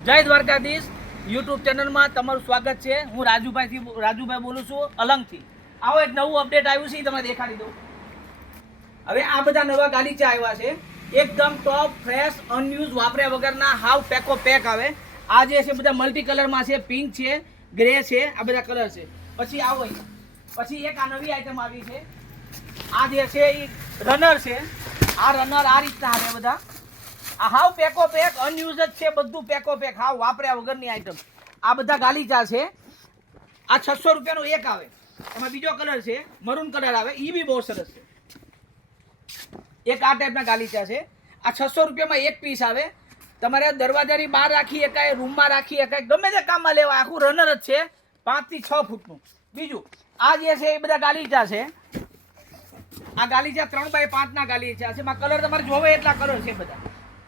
જય દ્વારકાધીશ યુટ્યુબ ચેનલમાં તમારું સ્વાગત છે। હું રાજુભાઈ બોલું છું અલંગથી। આવો એક નવું અપડેટ આવ્યું છે, તમને દેખાડી દઉં। હવે આ બધા નવા ગાલીચા આવ્યા છે, એકદમ ટોપ ફ્રેશ અનયુઝ વાપર્યા વગરના હાવ પેકો પેક આવે। આ જે છે બધા મલ્ટી કલરમાં છે, પિંક છે, ગ્રે છે, આ બધા કલર છે। પછી આવો પછી એક આ નવી આઈટમ આવી છે, આ જે છે એ રનર છે। આ રનર આ રીતના આવે બધા, આ હાવ પેકો પેક અનયુઝ જ છે, બધું પેકો પેક હાવ વાપર્યા વગરની આઈટમ। આ બધા ગાલીચા છે। આ 600 રૂપિયાનો એક આવે, એમાં બીજો કલર છે મરૂન કલર આવે, એ બી બહુ સરસ છે। એક આ ટાઈપના ગાલીચા છે, આ 600 રૂપિયામાં એક પીસ આવે। તમારે દરવાજાની બહાર રાખી શકાય, રૂમમાં રાખી શકાય, ગમે તે કામમાં લેવા, આખું રનર જ છે 5 થી 6 ફૂટનું। બીજું આ જે છે એ બધા ગાલીચા છે, આ ગાલીચા 3 બાય 5 ના ગાલીચા છે, એમાં કલર તમારે જોવે એટલા કલર છે બધા,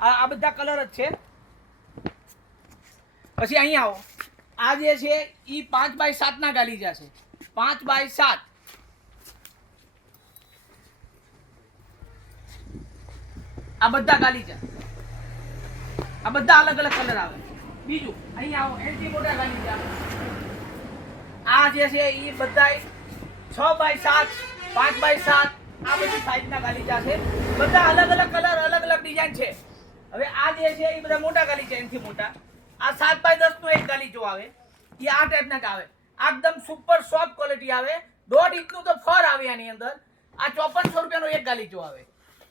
આ બધા કલર જ છે। પછી અહીંયા આવો, આ જે છે એ 5 બાય 7 ના ગાલીચા છે, 5 બાય 7। આ બધા ગાલીચા, આ બધા અલગ અલગ કલર આવે। બીજું અહીંયા આવો, એન્ટી મોટા ગાલીચા, આ જે છે એ બધા 6 બાય 7, 5 બાય 7, આ બધી સાઈઝના ગાલીચા છે, બધા અલગ અલગ કલર, અલગ અલગ ડિઝાઇન છે। હવે આ જે છે એ બધા મોટા ગાલીચા, એનાથી મોટા, આ 7 બાય 10 નો એક ગાલીચો આવે, એ આ ટાઈપના આવે, એકદમ સુપર સોફ્ટ ક્વોલિટી આવે, 1.5 ઇંચનું તો ફર આવે આની અંદર। આ 5400 રૂપિયાનો એક ગાલીચો આવે।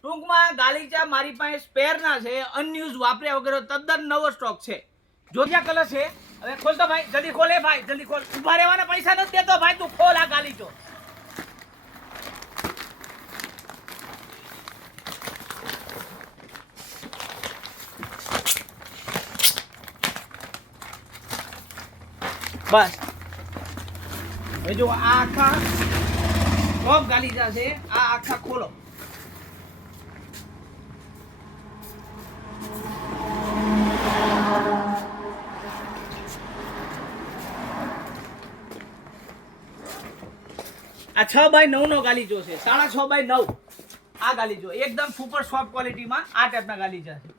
ટૂંકમાં ગાલીચા મારી પાસે સ્પેરના છે, અનયુઝ વાપર્યા વગર તદ્દન નવો સ્ટોક છે। જોજ્યા કલર છે, હવે ખોલતો ભાઈ, જલ્દી ખોલે ભાઈ, જલ્દી ખોલ, ઉભા રહેવાના પૈસા નથી દેતો ભાઈ, તું ખોલ આ ગાલીચો। બસ હવે જો આ આખા ટોપ ગાલીચા છે, આ આખા ખોલો, આ 6 બાય 9 નો ગાલીચો છે, 6.5 બાય 9 આ ગાલીચો, એકદમ સુપર સોફ્ટ ક્વોલિટીમાં આ ટાઈપના ગાલીચા છે।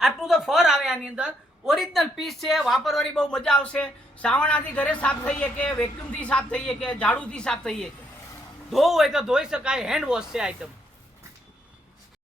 આટલું તો ફર આવે આની અંદર, ઓરિજિનલ પીસ છે, વાપરવાની બહુ મજા આવશે। સાવણાથી ઘરે સાફ થઈ શકે, વેક્યુમથી સાફ થઈ શકે, ઝાડુથી સાફ થઈ શકે, ધોવું હોય તો ધોઈ શકાય, હેન્ડ વોશ છે આઈટમ।